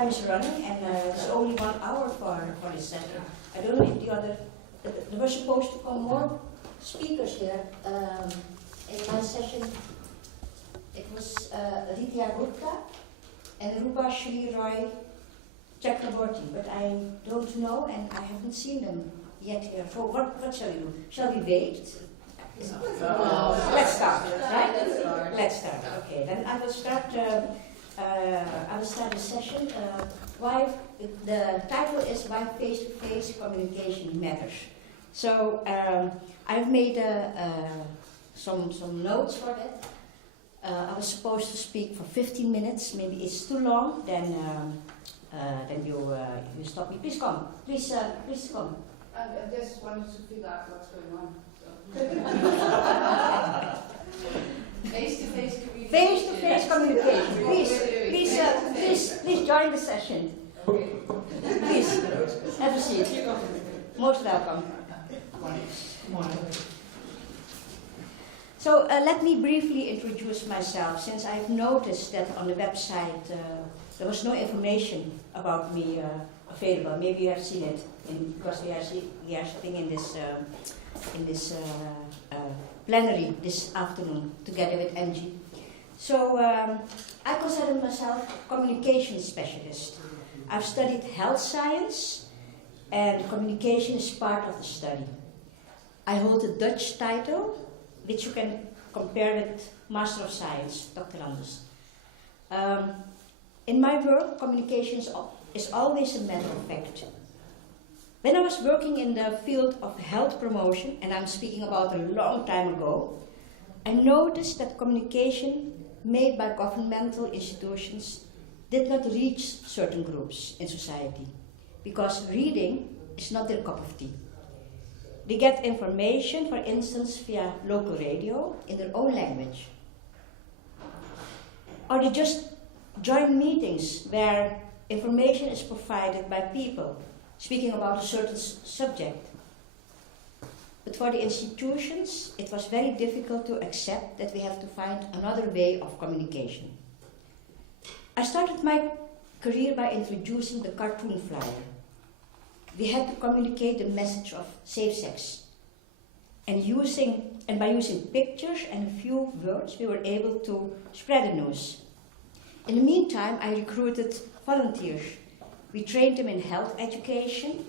time is running, and there's only 1 hour for this session. I don't know if the other, there were supposed to come more speakers here. In my session, it was Ritya Gupta and Rupa Shri Roy Chakraborty, but I don't know and I haven't seen them yet here. So what shall we do? Shall we wait? Let's start, right? Let's start. Okay, then I will start. I will start the session. Why the title is "Why Face-to-Face Communication Matters." So I've made some notes for that. I was supposed to speak for 15 minutes. Maybe it's too long. Then you stop me. Please come. Please come. I just wanted to figure out what's going on. Face-to-face communication. Face-to-face communication. Please join the session. Okay. Please, have a seat. Most welcome. So let me briefly introduce myself, since I've noticed that on the website there was no information about me available. Maybe you have seen it because we are sitting in this plenary this afternoon together with Angie. So I consider myself a communication specialist. I've studied health science, and communication is part of the study. I hold a Dutch title, which you can compare with Master of Science, Dr. Anders. In my work, communication is always a matter of fact. When I was working in the field of health promotion, and I'm speaking about a long time ago, I noticed that communication made by governmental institutions did not reach certain groups in society, because reading is not their cup of tea. They get information, for instance, via local radio in their own language. Or they just join meetings where information is provided by people speaking about a certain subject. But for the institutions, it was very difficult to accept that we have to find another way of communication. I started my career by introducing the cartoon flyer. We had to communicate the message of safe sex. And by using pictures and a few words, we were able to spread the news. In the meantime, I recruited volunteers. We trained them in health education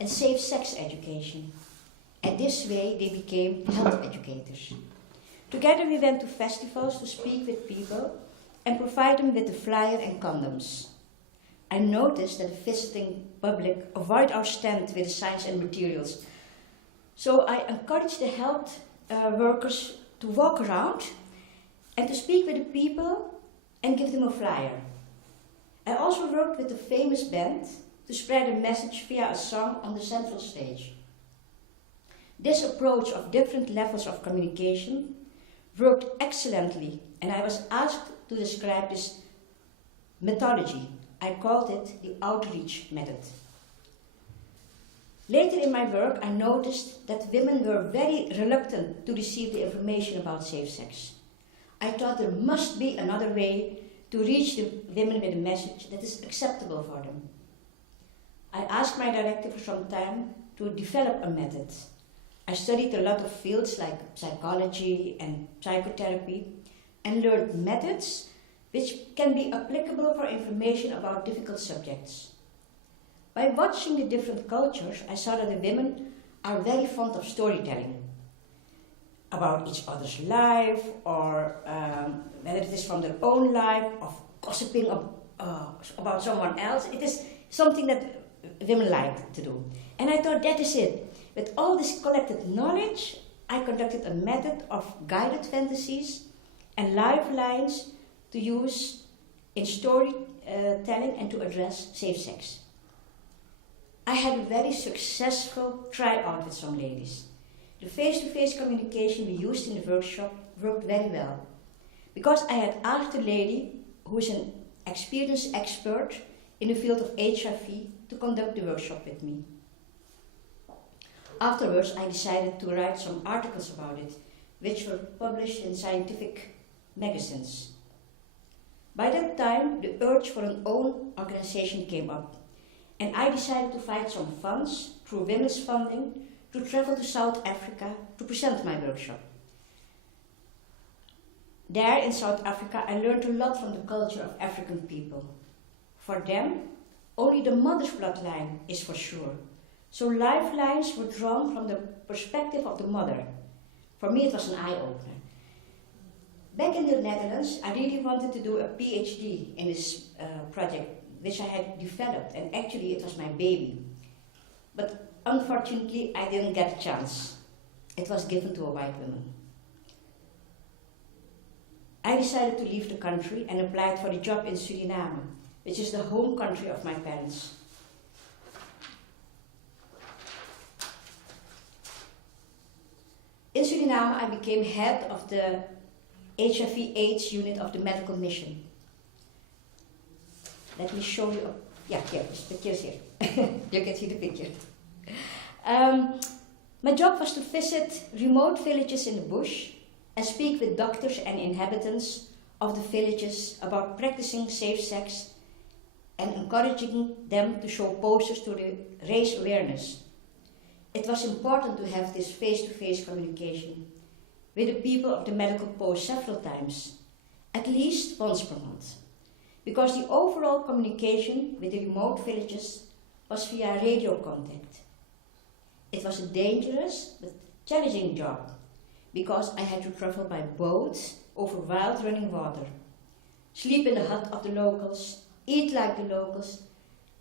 and safe sex education. And this way, they became health educators. Together, we went to festivals to speak with people and provide them with the flyer and condoms. I noticed that the visiting public avoid our stand with the signs and materials. So I encouraged the health workers to walk around and to speak with the people and give them a flyer. I also worked with a famous band to spread a message via a song on the central stage. This approach of different levels of communication worked excellently, and I was asked to describe this methodology. I called it the outreach method. Later in my work, I noticed that women were very reluctant to receive the information about safe sex. I thought there must be another way to reach the women with a message that is acceptable for them. I asked my director for some time to develop a method. I studied a lot of fields like psychology and psychotherapy and learned methods which can be applicable for information about difficult subjects. By watching the different cultures, I saw that the women are very fond of storytelling about each other's life, or whether it is from their own life, of gossiping about someone else. It is something that women like to do. And I thought, that is it. With all this collected knowledge, I conducted a method of guided fantasies and lifelines to use in storytelling and to address safe sex. I had a very successful tryout with some ladies. The face-to-face communication we used in the workshop worked very well, because I had asked a lady who is an experienced expert in the field of HIV to conduct the workshop with me. Afterwards, I decided to write some articles about it, which were published in scientific magazines. By that time, the urge for an own organization came up, and I decided to find some funds through women's funding to travel to South Africa to present my workshop. There in South Africa, I learned a lot from the culture of African people. For them, only the mother's bloodline is for sure. So lifelines were drawn from the perspective of the mother. For me, it was an eye-opener. Back in the Netherlands, I really wanted to do a PhD in this project, which I had developed, and actually it was my baby. But unfortunately, I didn't get a chance. It was given to a white woman. I decided to leave the country and applied for a job in Suriname, which is the home country of my parents. In Suriname, I became head of the HIV/AIDS unit of the medical mission. Let me show you. This picture is here. You can see the picture. My job was to visit remote villages in the bush and speak with doctors and inhabitants of the villages about practicing safe sex and encouraging them to show posters to raise awareness. It was important to have this face-to-face communication with the people of the medical post several times, at least once per month, because the overall communication with the remote villages was via radio contact. It was a dangerous but challenging job, because I had to travel by boat over wild running water, sleep in the hut of the locals, eat like the locals,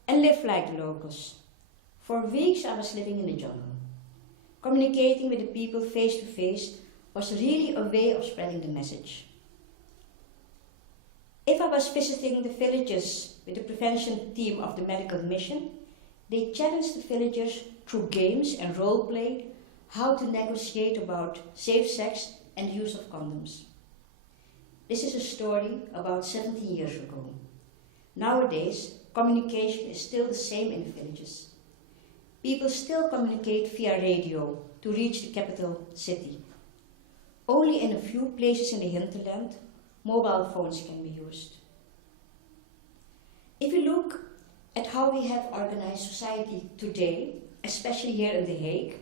and live like the locals. For weeks I was living in the jungle. Communicating with the people face to face was really a way of spreading the message. If I was visiting the villages with the prevention team of the medical mission, they challenged the villagers through games and role play how to negotiate about safe sex and use of condoms. This is a story about 17 years ago. Nowadays, communication is still the same in the villages. People still communicate via radio to reach the capital city. Only in a few places in the hinterland, mobile phones can be used. If you look at how we have organized society today, especially here in The Hague,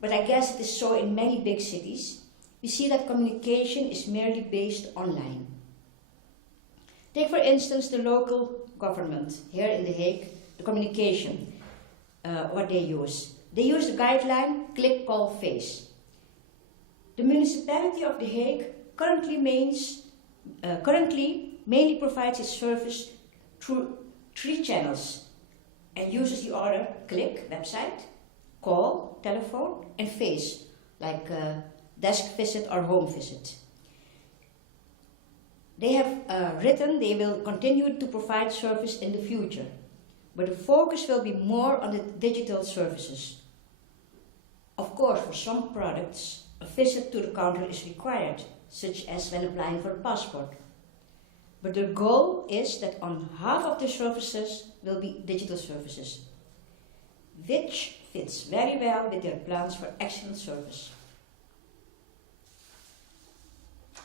but I guess it is so in many big cities, we see that communication is merely based online. Take for instance the local government here in The Hague, the communication, what they use. They use the guideline click, call, face. The municipality of The Hague currently mainly provides its service through 3 channels and uses the order click, website, call, telephone, and face, like desk visit or home visit. They have written they will continue to provide service in the future, but the focus will be more on the digital services. Of course, for some products, a visit to the counter is required, such as when applying for a passport. But the goal is that on half of the services will be digital services, which fits very well with their plans for excellent service.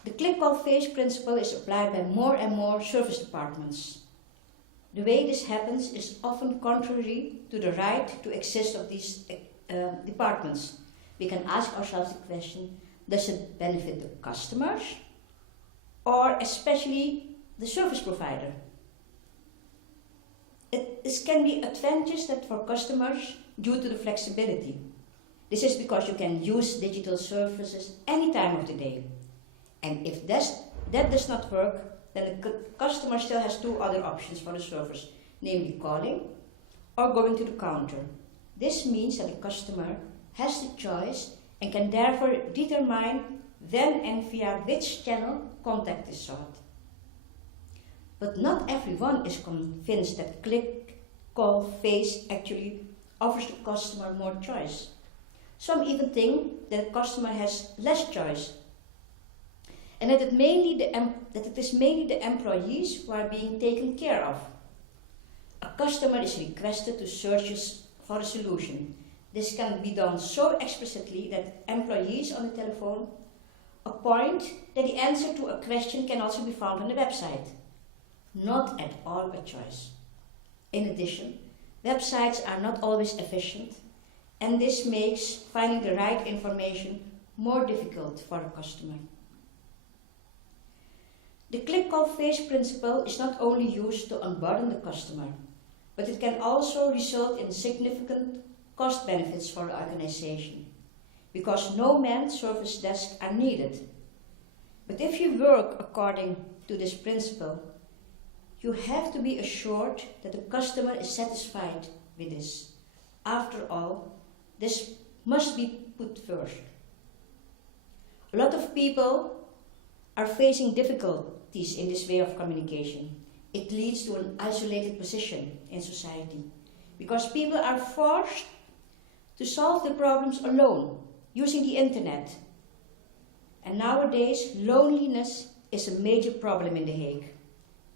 The click-call-face principle is applied by more and more service departments. The way this happens is often contrary to the right to exist of these departments. We can ask ourselves the question, does it benefit the customers or especially the service provider? This can be advantageous that for customers due to the flexibility. This is because you can use digital services any time of the day. And if that does not work, then the customer still has 2 other options for the service, namely calling or going to the counter. This means that the customer has the choice and can therefore determine when and via which channel contact is sought. But not everyone is convinced that click, call, face actually offers the customer more choice. Some even think that the customer has less choice, and that it is mainly the employees who are being taken care of. A customer is requested to search for a solution. This can be done so explicitly that employees on the telephone appoint that the answer to a question can also be found on the website. not at all a choice. In addition, websites are not always efficient, and this makes finding the right information more difficult for a customer. The click-call-face principle is not only used to unburden the customer, but it can also result in significant cost benefits for the organization, because no manned service desks are needed. But if you work according to this principle, you have to be assured that the customer is satisfied with this. After all, this must be put first. A lot of people are facing difficulties in this way of communication. It leads to an isolated position in society because people are forced to solve the problems alone using the internet. And nowadays, loneliness is a major problem in The Hague,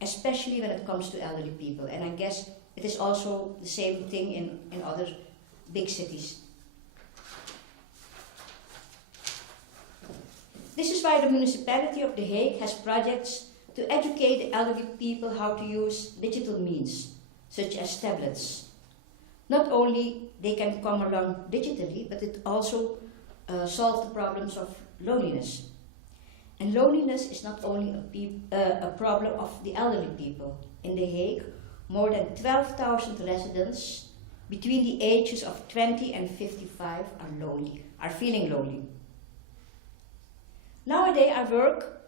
especially when it comes to elderly people. And I guess it is also the same thing in other big cities. This is why the municipality of The Hague has projects to educate the elderly people how to use digital means, such as tablets. Not only they can come along digitally, but it also solves the problems of loneliness. And loneliness is not only a problem of the elderly people. In The Hague, more than 12,000 residents between the ages of 20 and 55 are feeling lonely. Nowadays I work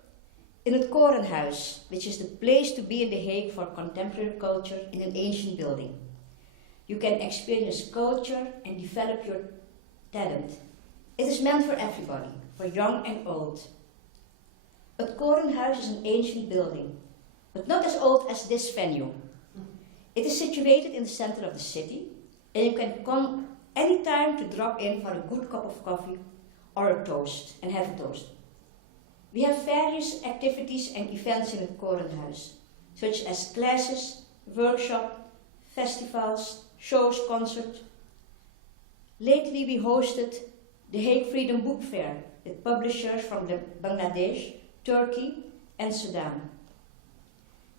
in het Korenhuis, which is the place to be in The Hague for contemporary culture in an ancient building. You can experience culture and develop your talent. It is meant for everybody, for young and old. Het Korenhuis is an ancient building, but not as old as this venue. It is situated in the center of the city, and you can come anytime to drop in for a good cup of coffee or a toast, and have a toast. We have various activities and events in het Korenhuis, such as classes, workshops, festivals, shows, concerts. Lately we hosted the Hague Freedom Book Fair with publishers from Bangladesh, Turkey and Sudan.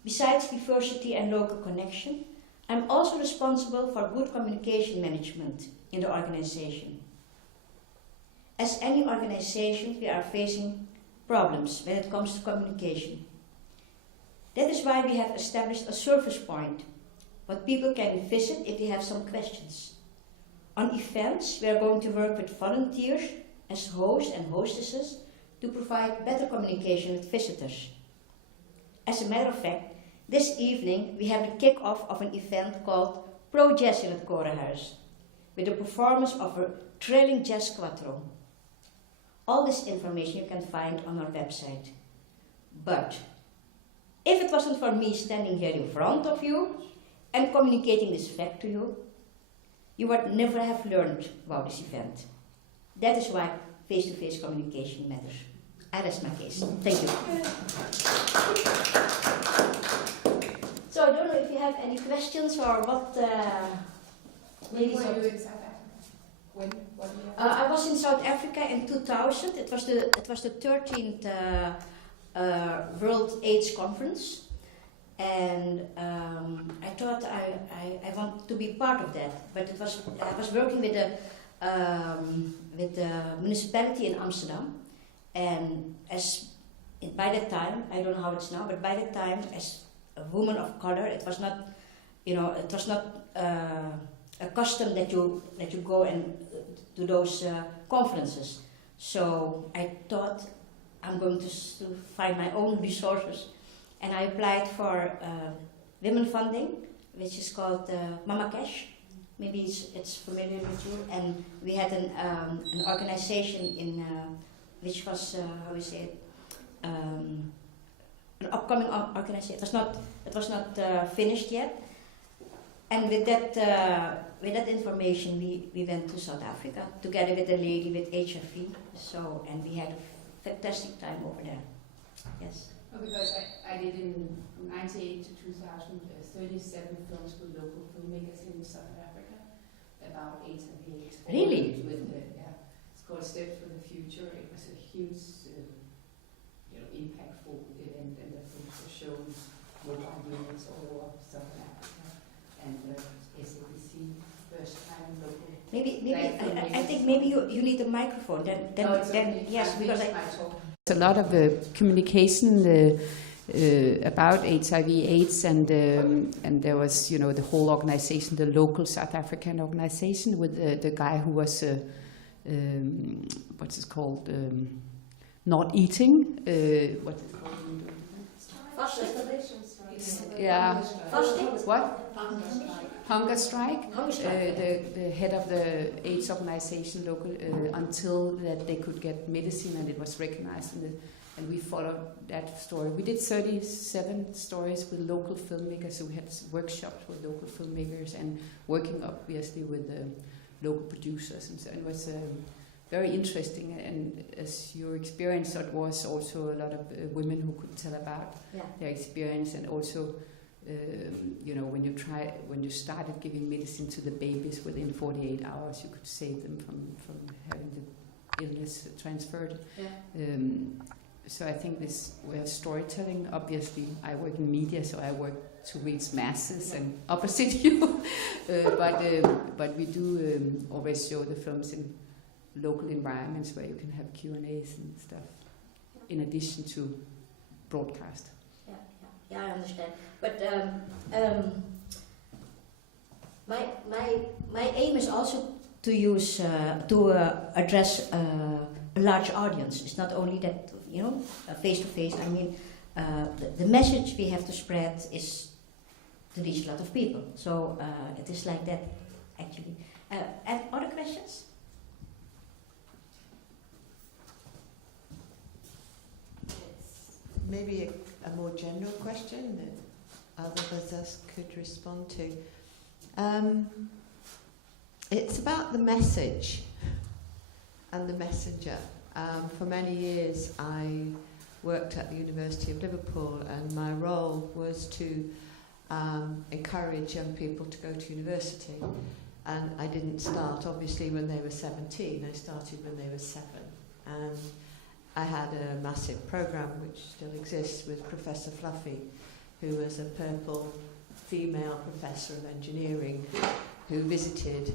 Besides diversity and local connection, I'm also responsible for good communication management in the organization. As any organization, we are facing problems when it comes to communication. That is why we have established a service point, what people can visit if they have some questions. On events, we are going to work with volunteers as hosts and hostesses to provide better communication with visitors. As a matter of fact, this evening we have the kick-off of an event called Pro Jazz in het Korenhuis, with the performance of a trailing jazz quattro. All this information you can find on our website. But if it wasn't for me standing here in front of you and communicating this fact to you, you would never have learned about this event. That is why face-to-face communication matters. I rest my case. Thank you. So I don't know if you have any questions or what. When were you in South Africa? When? What year? I was in South Africa in 2000. It was the 13th World AIDS Conference, and I thought I want to be part of that. But I was working with the municipality in Amsterdam, and by that time, I don't know how it's now, but by that time, as a woman of color, it was not, a custom that you go and to those conferences. So I thought I'm going to find my own resources, and I applied for women funding, which is called Mama Cash. Maybe it's familiar with you. And we had an organization in which was an upcoming organization. It was not finished yet. And with that information, we went to South Africa together with a lady with HIV. So, and we had a fantastic time over there. Yes. Oh, because I did in 1998 to 2000 37 films with local filmmakers in South Africa about AIDS and AIDS. Really? It's called Steps for the Future. It was a huge, impactful event, and the films were shown mobile units all over Southern Africa, and SABC, first time local. I think maybe you need a microphone. Then yes, because a lot of communication about HIV/AIDS, and there was, the whole organization, the local South African organization, with the guy who was what's it called, not eating. What's it called? Yeah. What? Hunger strike. The head of the AIDS organization local, until that they could get medicine and it was recognized, and we followed that story. We did 37 stories with local filmmakers, so we had workshops with local filmmakers and working obviously with local producers, and so it was very interesting. And as your experience, it was also a lot of women who could tell about their experience, and also when you started giving medicine to the babies within 48 hours, you could save them from having the illness transferred. So I think this way of storytelling, obviously I work in media, so I work to reach masses and opposite you, but we do always show the films in local environments where you can have Q&As and stuff, in addition to broadcast. Yeah, I understand. But my aim is also to use to address a large audience. It's not only that face to face. I mean, the message we have to spread is to reach a lot of people. So it is like that, actually. And other questions? Maybe a more general question that others of us could respond to. It's about the message and the messenger. For many years I worked at the University of Liverpool, and my role was to encourage young people to go to university. And I didn't start obviously when they were 17, I started when they were 7. And I had a massive programme which still exists with Professor Fluffy, who was a purple female professor of engineering who visited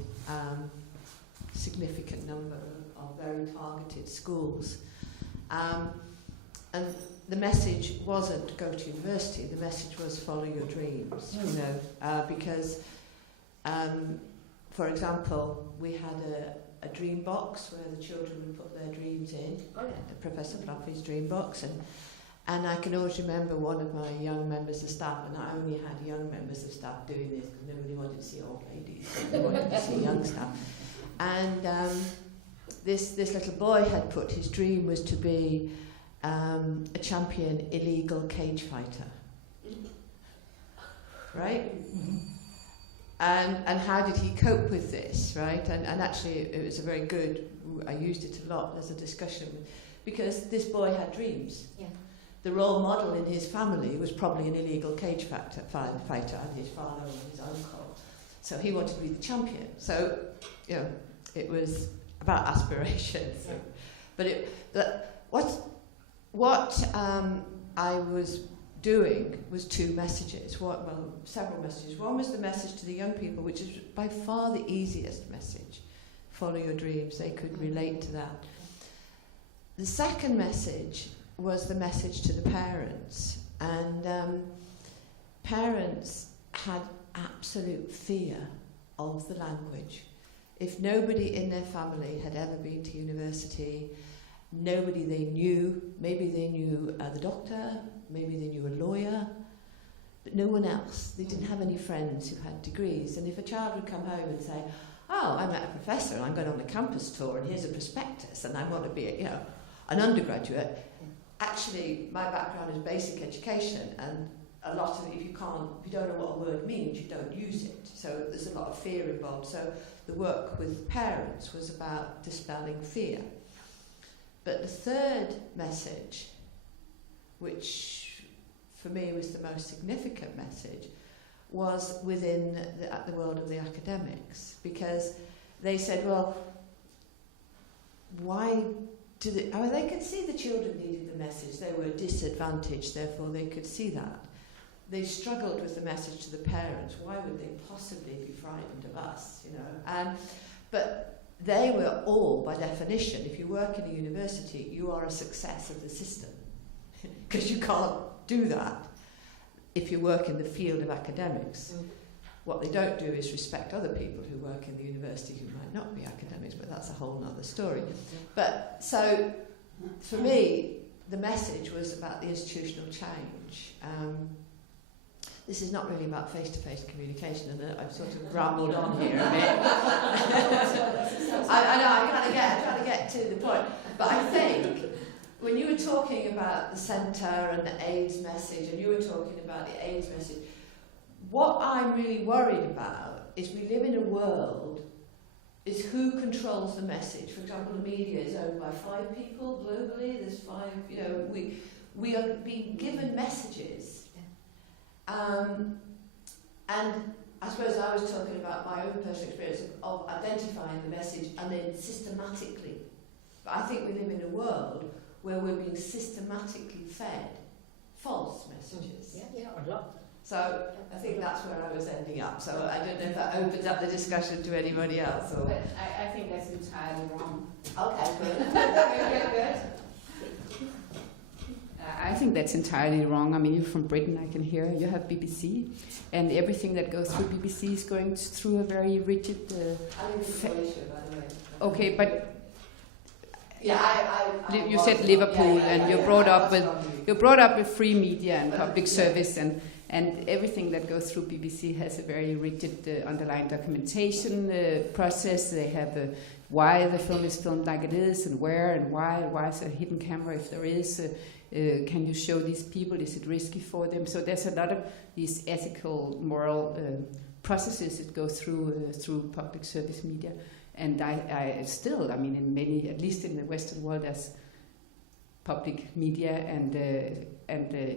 significant number of very targeted schools. And the message wasn't go to university, the message was follow your dreams, because, for example, we had a dream box where the children would put their dreams in, Professor Fluffy's dream box, and I can always remember one of my young members of staff, and I only had young members of staff doing this because nobody wanted to see old ladies, they wanted to see young staff. And this little boy had put, his dream was to be a champion illegal cage fighter. Right? And how did he cope with this, right? And actually it was a very good, I used it a lot as a discussion, because this boy had dreams. Yeah. The role model in his family was probably an illegal cage fighter, and his father and his uncle. So he wanted to be the champion. So, it was about aspirations. Yeah. But what I was doing was two messages, several messages. One was the message to the young people, which is by far the easiest message. Follow your dreams, they could relate to that. The second message was the message to the parents, and parents had absolute fear of the language. If nobody in their family had ever been to university, nobody they knew, maybe they knew the doctor, maybe they knew a lawyer, but no one else. They didn't have any friends who had degrees. And if a child would come home and say, oh, I met a professor and I'm going on a campus tour and here's a prospectus and I want to be an undergraduate, actually my background is basic education, and a lot of it, if you don't know what a word means, you don't use it. So there's a lot of fear involved. So the work with parents was about dispelling fear. But the third message, which for me was the most significant message, was within the world of the academics, because they said, well, why do they could see the children needed the message, they were disadvantaged, therefore they could see that. they struggled with the message to the parents. Why would they possibly be frightened of us, you know? But they were all, by definition, if you work in a university, you are a success of the system. Because you can't do that if you work in the field of academics. What they don't do is respect other people who work in the university who might not be academics, but that's a whole other story. But so, for me, the message was about the institutional change. This is not really about face-to-face communication, and I've sort of rambled on here a bit. I know, I'm trying to get to the point. But I think when you were talking about the centre and the AIDS message, and you were talking about the AIDS message, what I'm really worried about is we live in a world is who controls the message. For example, the media is owned by 5 people globally. There's 5, you know, we are being given messages. And I suppose I was talking about my own personal experience of identifying the message and then systematically. But I think we live in a world where we're being systematically fed false messages. Yeah, a lot. So I think that's where I was ending up. So I don't know if that opens up the discussion to anybody else. Or But I think that's entirely wrong. okay, good. Good. I think that's entirely wrong. I mean, you're from Britain, I can hear. You have BBC, and everything that goes through BBC is going through a very rigid... I live in Croatia, by the way. Okay, but... Yeah, you said Liverpool, and you're brought up with free media and public service, and everything that goes through BBC has a very rigid underlying documentation process. They have why the film is filmed like it is, and where and why is there a hidden camera if there is. Can you show these people? Is it risky for them? So there's a lot of these ethical, moral processes that go through public service media. And I still, I mean, in many, at least in the Western world, there's public media, and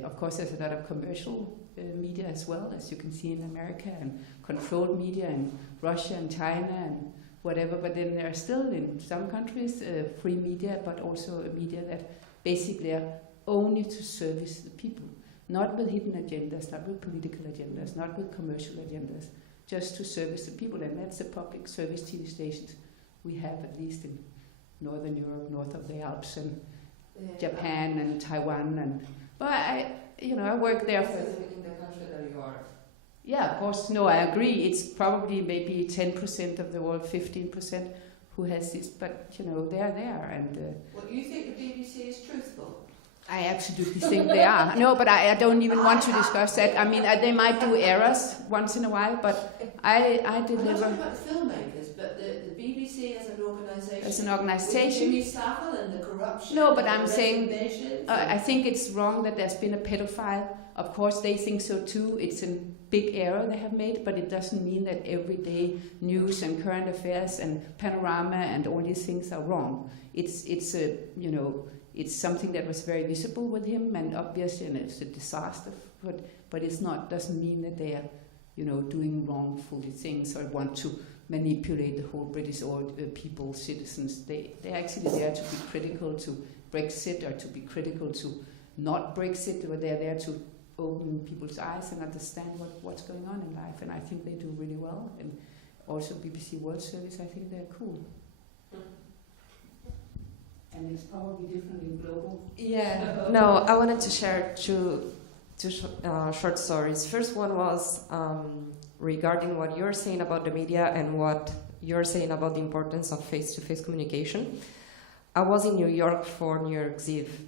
of course there's a lot of commercial media as well, as you can see in America, and controlled media in Russia and China and whatever. But then there are still in some countries free media, but also a media that basically are only to service the people, not with hidden agendas, not with political agendas, not with commercial agendas, just to service the people. And that's the public service TV stations we have, at least in Northern Europe, north of the Alps, and Japan and Taiwan. But I work there for... in the country that you are. Yeah, of course. No, I agree. It's probably maybe 10% of the world, 15% who has this, but they're there. And well, you think the BBC is truthful? I absolutely think they are. No, but I don't even want to discuss that. I mean, they might do errors once in a while, but I deliver... I'm not talking about the filmmakers, but the BBC as an organisation. As an organisation. With the and the corruption. No, but I'm saying, I think it's wrong that there's been a pedophile. Of course, they think so too. It's a big error they have made, but it doesn't mean that everyday news and current affairs and panorama and all these things are wrong. It's something that was very visible with him, and obviously, and it's a disaster. But it's not. Doesn't mean that they are, doing wrongful things or want to manipulate the whole British people, citizens. They're actually there to be critical to Brexit or to be critical to not Brexit. But they're there to open people's eyes and understand what's going on in life. And I think they do really well. And also BBC World Service, I think they're cool. And it's probably different in global. Yeah. No, I wanted to share two short stories. First one was regarding what you're saying about the media and what you're saying about the importance of face-to-face communication. I was in New York for New Year's Eve,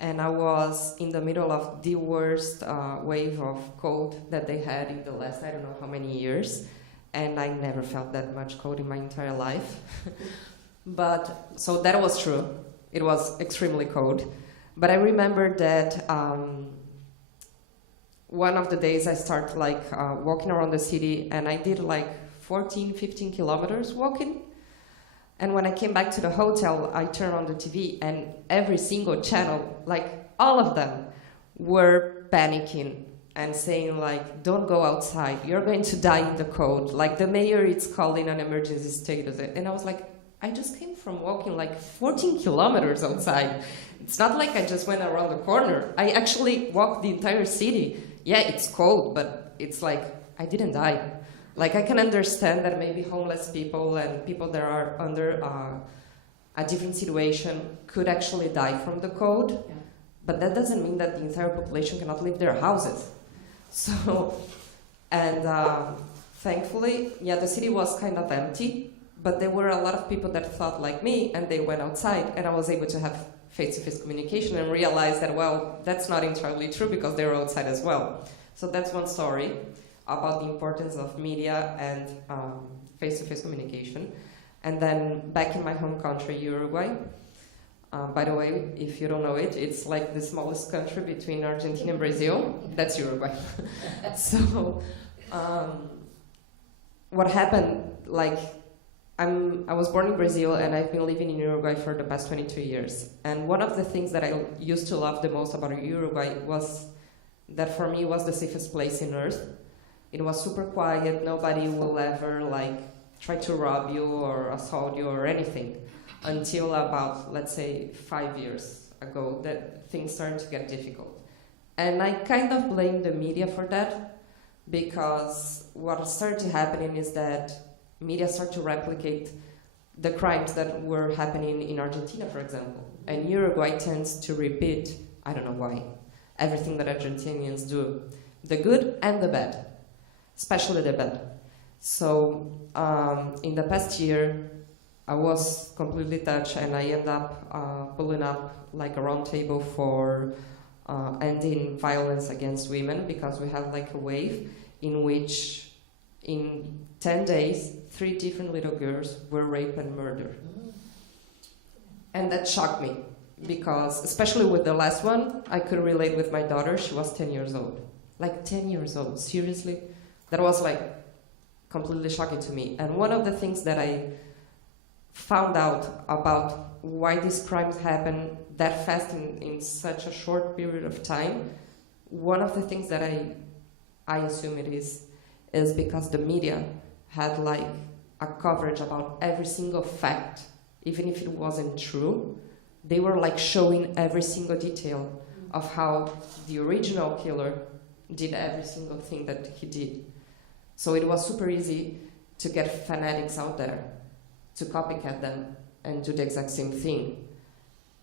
and I was in the middle of the worst wave of cold that they had in the last, I don't know how many years, and I never felt that much cold in my entire life. But, so that was true. It was extremely cold. But I remember that one of the days I started walking around the city, and I did 14, 15 kilometers walking. And when I came back to the hotel, I turned on the TV, and every single channel, all of them, were panicking and saying don't go outside, you're going to die in the cold. The mayor is calling an emergency status. And I was I just came from walking 14 kilometers outside. It's not like I just went around the corner. I actually walked the entire city yeah, it's cold, but it's like, I didn't die. Like, I can understand that maybe homeless people and people that are under a different situation could actually die from the cold, Yeah. but that doesn't mean that the entire population cannot leave their houses. So, and thankfully, yeah, the city was kind of empty, but there were a lot of people that thought like me, and they went outside, and I was able to have face-to-face communication and realize that, well, that's not entirely true because they were outside as well. So that's one story about the importance of media and face-to-face communication. And then back in my home country, Uruguay. By the way, if you don't know it, it's like the smallest country between Argentina and Brazil. That's Uruguay. So what happened, like, I was born in Brazil and I've been living in Uruguay for the past 22 years. And one of the things that I used to love the most about Uruguay was that for me it was the safest place on earth. It was super quiet, nobody will ever like try to rob you or assault you or anything. Until about, let's say, 5 years ago that things started to get difficult. And I kind of blame the media for that, because what started happening is that media started to replicate the crimes that were happening in Argentina, for example. And Uruguay tends to repeat, I don't know why, everything that Argentinians do, the good and the bad, especially the bad. So in the past year, I was completely touched, and I ended up pulling up like a round table for ending violence against women, because we have like a wave in which in 10 days, 3 different little girls were raped and murdered. And that shocked me, because especially with the last one, I could relate with my daughter. She was 10 years old. Like 10 years old, seriously? That was like completely shocking to me. And one of the things that I found out about why these crimes happen that fast in such a short period of time, one of the things that I assume it is because the media had like a coverage about every single fact, even if it wasn't true. They were like showing every single detail of how the original killer did every single thing that he did. So it was super easy to get fanatics out there to copycat them and do the exact same thing.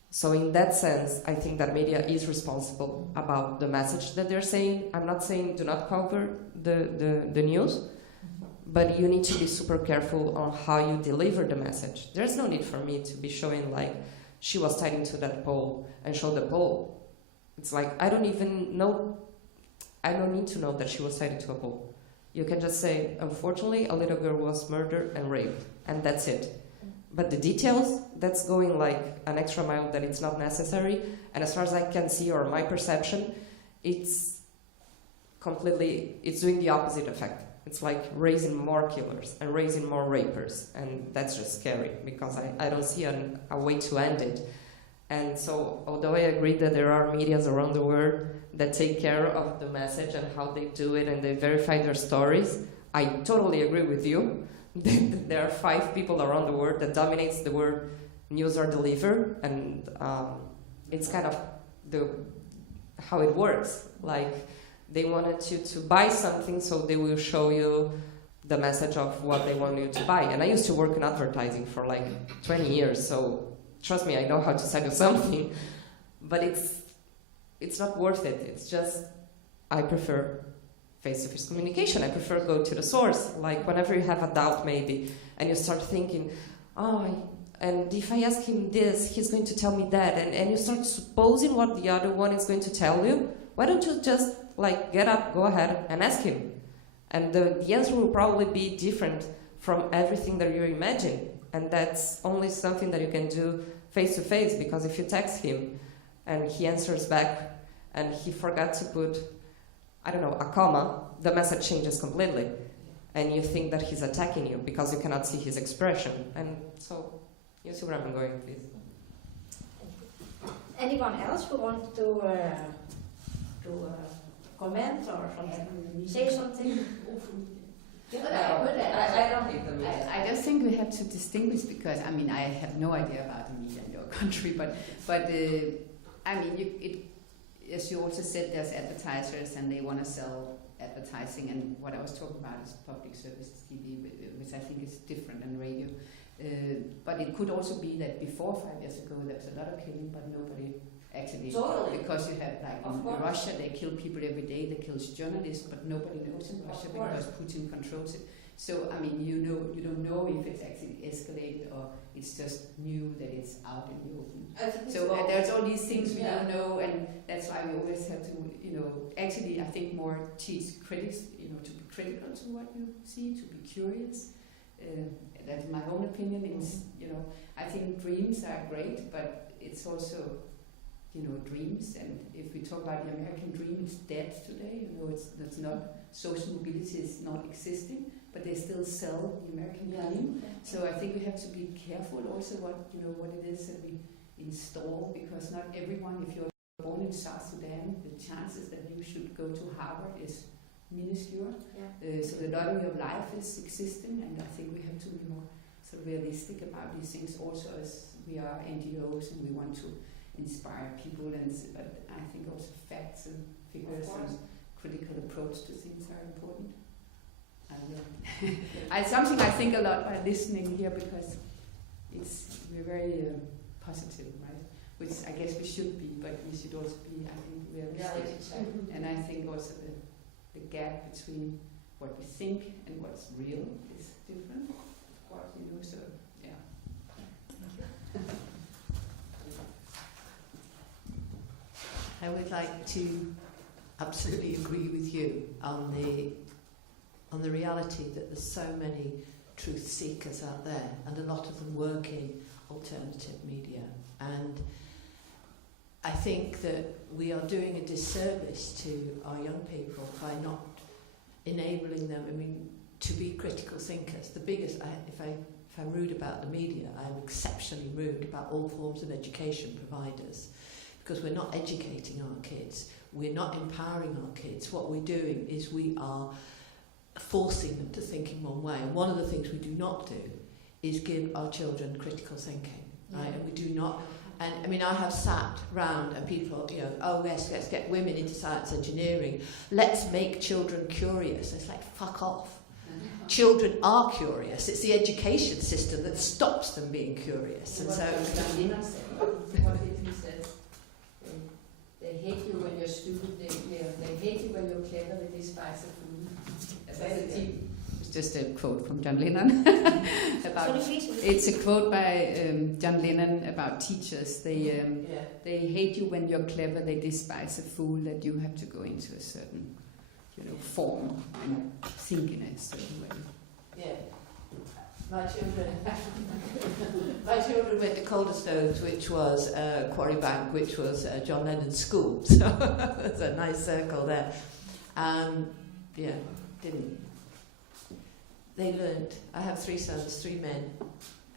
So in that sense, I think that media is responsible about the message that they're saying. I'm not saying do not cover the news, but you need to be super careful on how you deliver the message. There's no need for me to be showing like she was tied into that pole and show the pole. It's like, I don't even know, I don't need to know that she was tied into a pole. You can just say, unfortunately, a little girl was murdered and raped, and that's it. But the details, that's going like an extra mile that it's not necessary. And as far as I can see, or my perception, it's doing the opposite effect. It's like raising more killers and raising more rapers. And that's just scary, because I don't see a way to end it. And so, although I agree that there are medias around the world that take care of the message and how they do it and they verify their stories, I totally agree with you. There are 5 people around the world that dominates the word news are delivered, and it's kind of how it works. Like, they wanted you to buy something, so they will show you the message of what they want you to buy. And I used to work in advertising for like 20 years, so trust me, I know how to sell you something. But it's not worth it. It's just, I prefer face-to-face communication. I prefer go to the source. Like, whenever you have a doubt maybe, and you start thinking, and if I ask him this, he's going to tell me that, and you start supposing what the other one is going to tell you, why don't you just like get up, go ahead and ask him? And the answer will probably be different from everything that you imagine. And that's only something that you can do face-to-face, because if you text him and he answers back and he forgot to put, I don't know, a comma, the message changes completely. And you think that he's attacking you because you cannot see his expression. And so, you see where I'm going with this. Anyone else who wants to comment or something? Say something? I just think we have to distinguish, because I mean, I have no idea about the media in your country, but I mean, as you also said, there's advertisers and they want to sell advertising, and what I was talking about is public service TV, which I think is different than radio. But it could also be that before 5 years ago there was a lot of killing, but nobody actually, because you have like in Russia they kill people every day, they kill journalists, but nobody knows in Russia because Putin controls it. So I mean, you don't know if it's actually escalated or it's just new that it's out in the open. So there's all these things we don't know, and that's why we always have to, actually I think more teach critics, to be critical to what you see, to be curious. That's my own opinion. Is I think dreams are great, but it's also dreams. And if we talk about the American dream, it's dead today. It's not, social mobility is not existing, but they still sell the American dream. So I think we have to be careful also what it is that we install, because not everyone, if you're born in South Sudan, the chances that you should go to Harvard is minuscule. So the lottery of life is existing, and I think we have to be more sort of realistic about these things also, as we are NGOs and we want to inspire people, but I think also facts and figures and critical approach to things are important. Something I think a lot by listening here, because we're very positive, right? Which I guess we should be, but we should also be, I think, realistic. And I think also the gap between what we think and what's real is different. Of course, so yeah. I would like to absolutely agree with you on the reality that there's so many truth seekers out there, and a lot of them work in alternative media. And I think that we are doing a disservice to our young people by not enabling them, to be critical thinkers. The biggest, if I'm rude about the media, I'm exceptionally rude about all forms of education providers, because we're not educating our kids, we're not empowering our kids. What we're doing is we are forcing them to think in one way. And one of the things we do not do is give our children critical thinking, right? And we do not. And I have sat round and people, oh yes, let's get women into science engineering. Let's make children curious. It's like, fuck off. Children are curious. It's the education system that stops them being curious. And so, they hate you when you're stupid. They hate you when you're clever. They despise you. It's just a quote from John Lennon. It's a quote by John Lennon about teachers. They hate you when you're clever. They despise a fool that you have to go into a certain form and think in a certain way. Yeah. My children went to Calderstones, which was Quarry Bank, which was John Lennon's school. So there's a nice circle there. They learned. I have 3 sons, 3 men,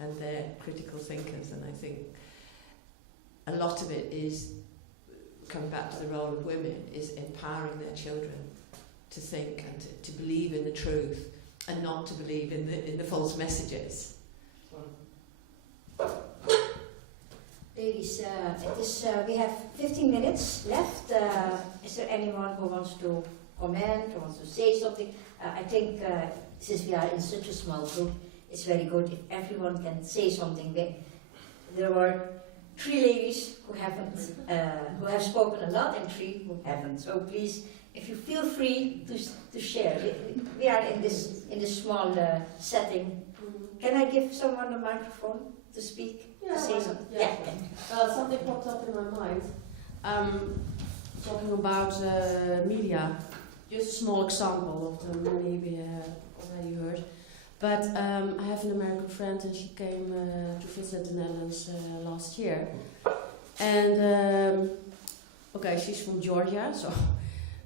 and they're critical thinkers. And I think a lot of it is, coming back to the role of women, is empowering their children to think and to believe in the truth, and not to believe in the false messages. Ladies, we have 15 minutes left. Is there anyone who wants to comment or wants to say something? I think since we are in such a small group, it's very good if everyone can say something. There were 3 ladies who have spoken a lot, and 3 who haven't. So please, if you feel free to share, we are in this small setting. Can I give someone a microphone to speak? Yeah, to say something? yeah. Something popped up in my mind. Talking about media. Just a small example of the many we already heard. But I have an American friend, and she came to visit the Netherlands last year. And she's from Georgia, so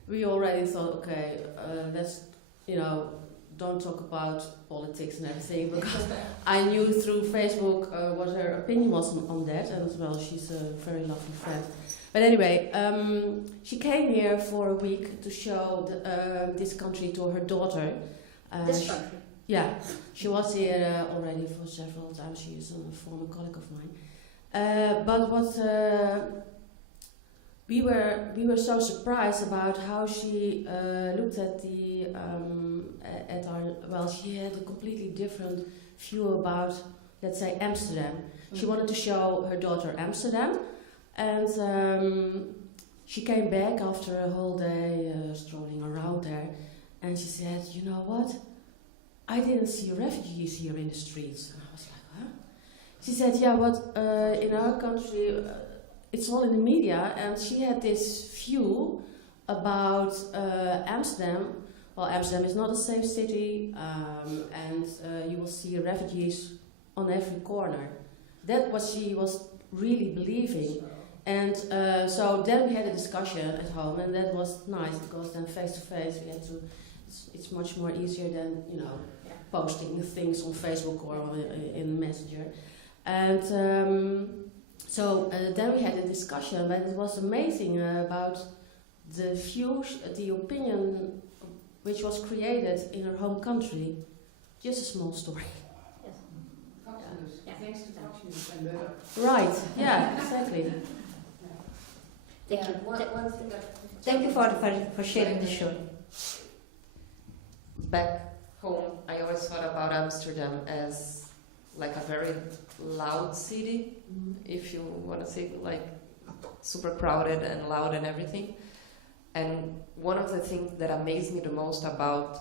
we already thought, let's, don't talk about politics and everything, because I knew through Facebook what her opinion was on that, and as well, she's a very lovely friend. But anyway, she came here for a week to show this country to her daughter. This country? Yeah, she was here already for several times. She is a former colleague of mine. But what we were so surprised about how she looked at the at our. Well, she had a completely different view about, let's say, Amsterdam. She wanted to show her daughter Amsterdam, and she came back after a whole day strolling around there, and she said, "You know what? I didn't see refugees here in the streets." And I was like, "Huh?" She said, "Yeah, but in our country, it's all in the media." And she had this view about Amsterdam. Well, Amsterdam is not a safe city, and you will see refugees on every corner. That's what she was really believing. And so then we had a discussion at home, and that was nice because then face to face we had to. It's much more easier than posting things on Facebook or in Messenger. And so then we had a discussion, but it was amazing about the views, the opinion which was created in her home country. Just a small story. Thanks to Fox News and Murder. Right, yeah, exactly. Thank you. One thing that Thank you for sharing the show. back home, I always thought about Amsterdam as like a very loud city, if you want to say, like super crowded and loud and everything. And one of the things that amazed me the most about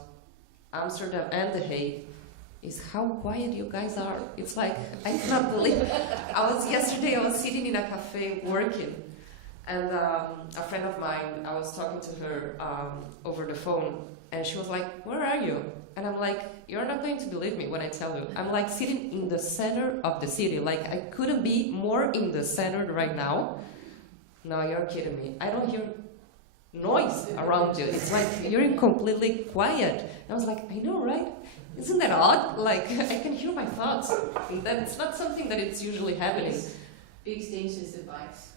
Amsterdam and The Hague is how quiet you guys are. It's like, I cannot believe it. Yesterday I was sitting in a cafe working, and a friend of mine, I was talking to her over the phone, and she was like, "Where are you?" And I'm like, "You're not going to believe me when I tell you. I'm like sitting in the center of the city. Like I couldn't be more in the center right now." No, you're kidding me. I don't hear noise around you. It's like you're completely quiet. And I was like, I know, right? Isn't that odd? Like I can hear my thoughts. That's not something that it's usually happening. Big stations and bikes.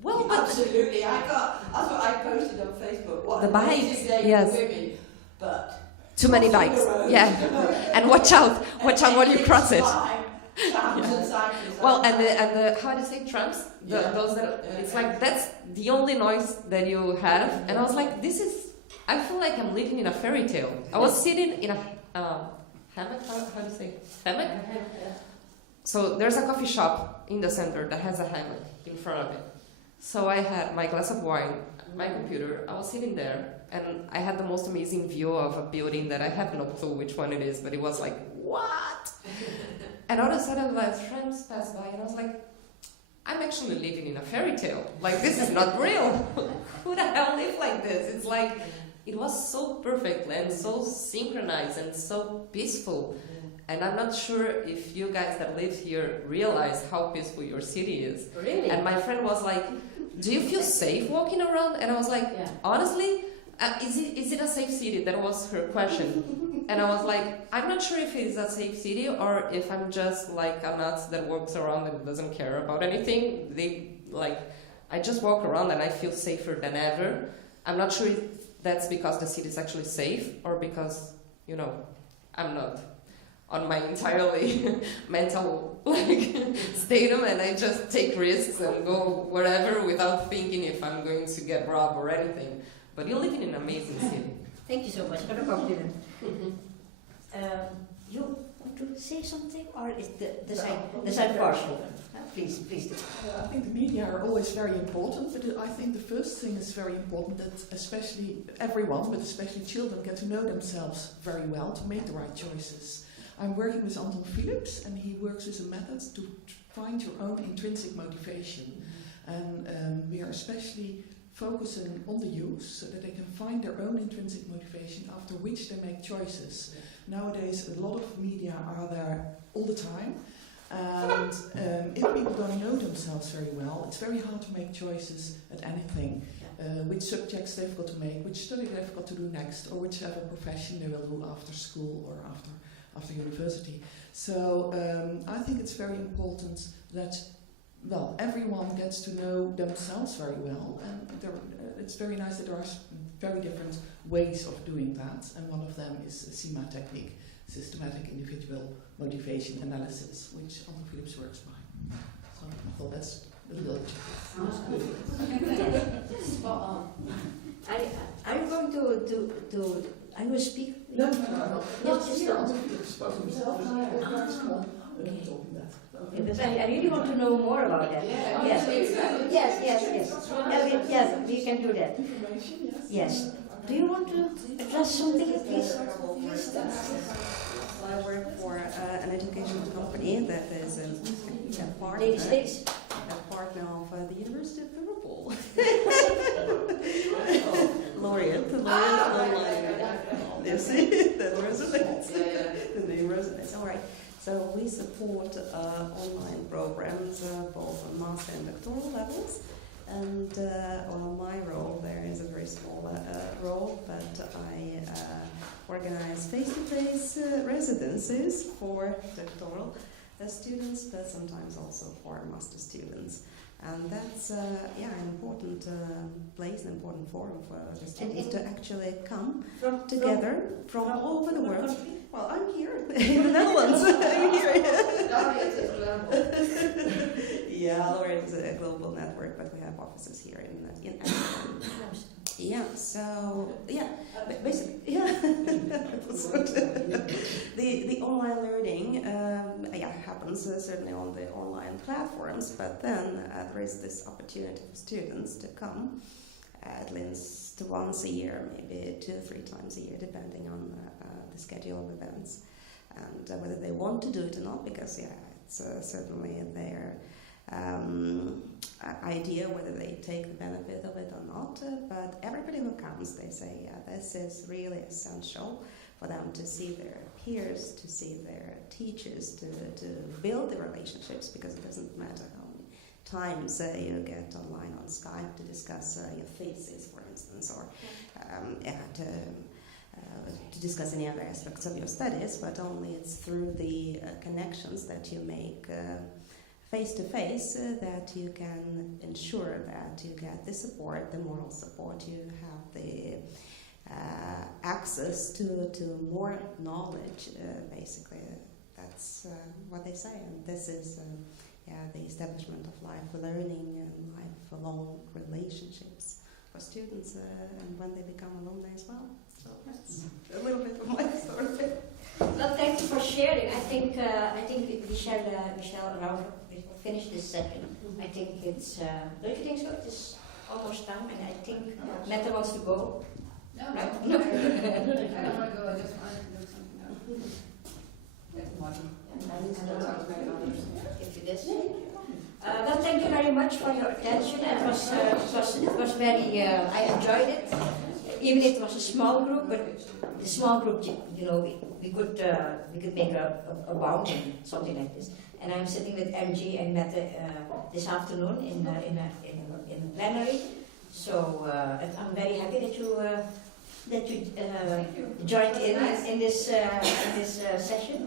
Well, but Absolutely, that's what I posted on Facebook. What The an bikes, amazing day for yes. women, but too many crossing bikes. the road. Yeah. And watch out when you cross it. Trams and cyclists. Well, and the how do you say trams? Yeah. Those that it's like that's the only noise that you have. And I was like, I feel like I'm living in a fairy tale. I was sitting in a hammock. How do you say hammock? So there's a coffee shop in the center that has a hammock in front of it. So I had my glass of wine, my computer. I was sitting there, and I had the most amazing view of a building that I have no clue which one it is, but it was like, what? And all of a sudden, my friends passed by, and I was like, I'm actually living in a fairy tale. Like, this is not real. Who the hell live like this? It's like, it was so perfect and so synchronized and so peaceful. And I'm not sure if you guys that live here realize how peaceful your city is. Really? And my friend was like, do you feel safe walking around? And I was like, honestly, is it a safe city? That was her question. And I was like, I'm not sure if it is a safe city or if I'm just like a nut that walks around and doesn't care about anything. I just walk around and I feel safer than ever. I'm not sure if that's because the city is actually safe or because, I'm not on my entirely mental state and I just take risks and go wherever without thinking if I'm going to get robbed or anything. But you live in an amazing city. Thank you so much for the compliment. You want to say something, or is the side partial? Please do. I think the media are always very important, but I think the first thing is very important that especially everyone, but especially children, get to know themselves very well to make the right choices. I'm working with Anton Philips, and he works with a method to find your own intrinsic motivation. And we are especially focusing on the youth so that they can find their own intrinsic motivation after which they make choices. Nowadays, a lot of media are there all the time. And if people don't know themselves very well, it's very hard to make choices at anything. Which subjects they've got to make, which study they've got to do next, or whichever profession they will do after school or after university. So I think it's very important that, everyone gets to know themselves very well, and it's very nice that there are very different ways of doing that, and one of them is the SIMA technique, systematic individual motivation analysis, which Anton Philips works by. So I thought that's a little Spot on. Are you going to are you a speaker? No. Not just here. I'll spoken himself. Very small. Talking that. Okay, because I really want to know more about that. Yeah, Yes. exactly. Yes, we can do that. Information, yes. Yes. Do you want to address something, please? I work for an education company that is a partner, Ladies, ladies. a partner of the University of Liverpool. Laureate online. You see, that resonates. The name resonates. All right. So we support online programs both on master and doctoral levels. And on my role, there is a very small role, but I organize face-to-face residencies for doctoral students, but sometimes also for master students. And that's an important place, an important forum for the students to actually come together from all over the world. Well, I'm here in the Netherlands. I'm here. Yeah, Laureate is a global network, but we have offices here in Amsterdam. Yeah, so basically, the online learning happens certainly on the online platforms, but then there is this opportunity for students to come at least once a year, maybe 2 or 3 times a year, depending on the schedule of events and whether they want to do it or not, because it's certainly their idea whether they take the benefit of it or not, but everybody who comes, they say, this is really essential for them to see their peers, to see their teachers, to build the relationships, because it doesn't matter how many times you get online on Skype to discuss your thesis, for instance, or to discuss any other aspects of your studies, but only it's through the connections that you make face-to-face that you can ensure that you get the support, the moral support, you have the access to more knowledge, basically. That's what they say, and this is the establishment of life learning and lifelong relationships for students and when they become alumni as well. So that's a little bit of my story. Well, thank you for sharing. I think we shall around. We will finish this session. I think it's. Don't you think so? It's almost time, and I think Mette wants to go. No, Right? no. I don't want to go. I just want to do something else. If it is. Well, thank you very much for your attention. It was very. I enjoyed it. Even if it was a small group, but the small group, we could make a bound and something like this. And I'm sitting with MG and Mette this afternoon in the plenary. So I'm very happy that you joined in this session.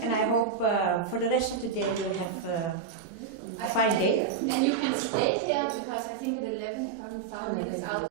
And I hope for the rest of the day you'll have a fine day. And you can stay here because I think at 11 if I'm 5 minutes out.